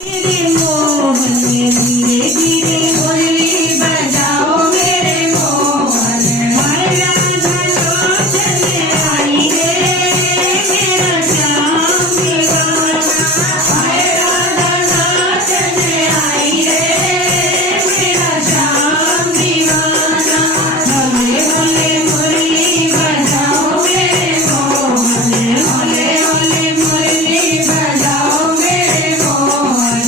मेरे मोहन धीरे धीरे मुरली बजाओ मेरे मोहन राधा नाचन आई रे मेरा श्याम दीवाना राधा नाचन आई रे मेरा श्याम दीवाना होले होले मुरली बजाओ मेरे मोहन होले होले मुरली बजाओ मेरे मोहन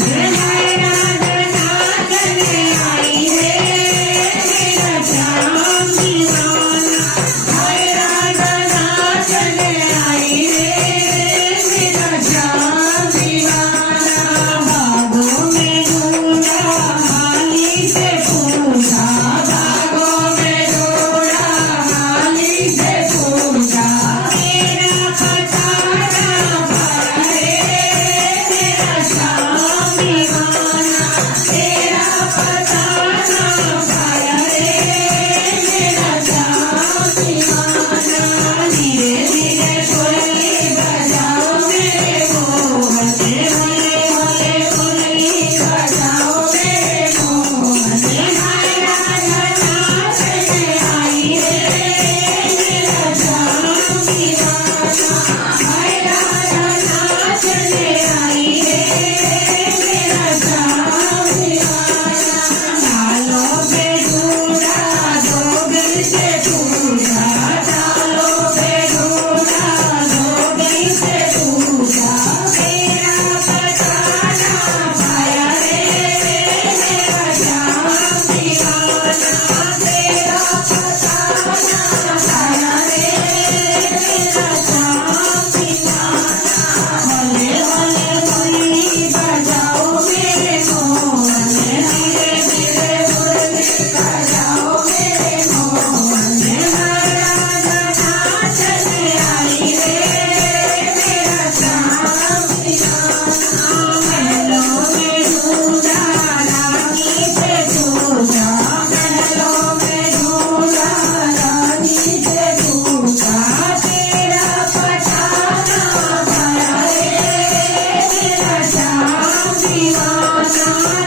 दीवाना